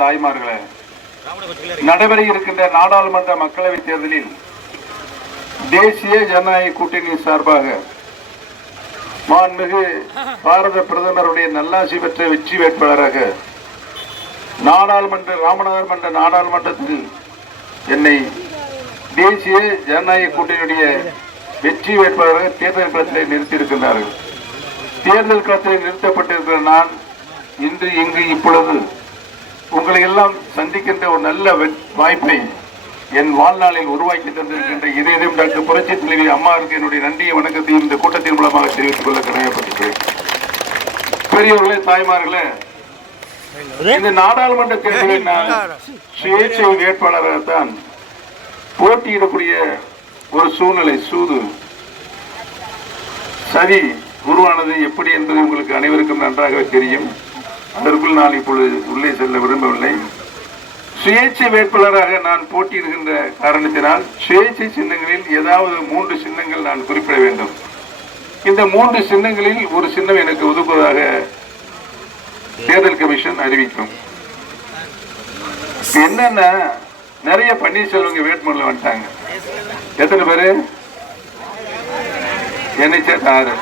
தாய்மார்களே, நடைபெற இருக்கின்ற நாடாளுமன்ற மக்களவைத் தேர்தலில் தேசிய ஜனநாயக கூட்டணி சார்பாக மாண்புமிகு பாரத பிரதமருடைய நல்லாசி பெற்ற வெற்றி வேட்பாளராக ராமநாதபுரம் நாடாளுமன்றத்தில் என்னை தேசிய ஜனநாயக கூட்டணியுடைய வெற்றி வேட்பாளராக தேர்தல் களத்தில் நிறுத்தியிருக்கின்றார்கள். தேர்தல் களத்தில் நிறுத்தப்பட்டிருக்கிற நான் இன்று இங்கு இப்பொழுது உங்களை எல்லாம் சந்திக்கின்ற ஒரு நல்ல வாய்ப்பை என் வாழ்நாளில் உருவாக்கி தந்திருக்கின்ற இதயம் டாக்டர் புரட்சி தலைவி அம்மாவுக்கு என்னுடைய நன்றியை வணக்கத்தையும் இந்த கூட்டத்தின் மூலமாக தெரிவித்துக் கொள்ள கடமைப்பட்டிருக்கிறேன். பெரியவர்களே, தாய்மார்களே, இந்த நாடாளுமன்ற தேர்தலில் நான் சுயேட்சை வேட்பாளராகத்தான் போட்டியிடக்கூடிய ஒரு சூழ்நிலை சதி உருவானது எப்படி என்பது உங்களுக்கு அனைவருக்கும் நன்றாகவே தெரியும். அதற்குள் நான் இப்பொழுது உள்ளே செல்ல விரும்பவில்லை. சுயேட்சை வேட்பாளராக நான் போட்டியிடுகின்ற காரணத்தினால் சுயேட்சை சின்னங்களில் ஏதாவது 3 சின்னங்கள் நான் குறிப்பிட வேண்டும். இந்த 3 சின்னங்களில் ஒரு சின்னம் எனக்கு ஒதுக்குவதாக தேர்தல் கமிஷன் அறிவிக்கும். என்னன்னா, நிறைய பன்னீர்செல்வங்க வேட்புமனுல வந்துட்டாங்க. எத்தனை பேரு? என்னை சேர்த்து 6.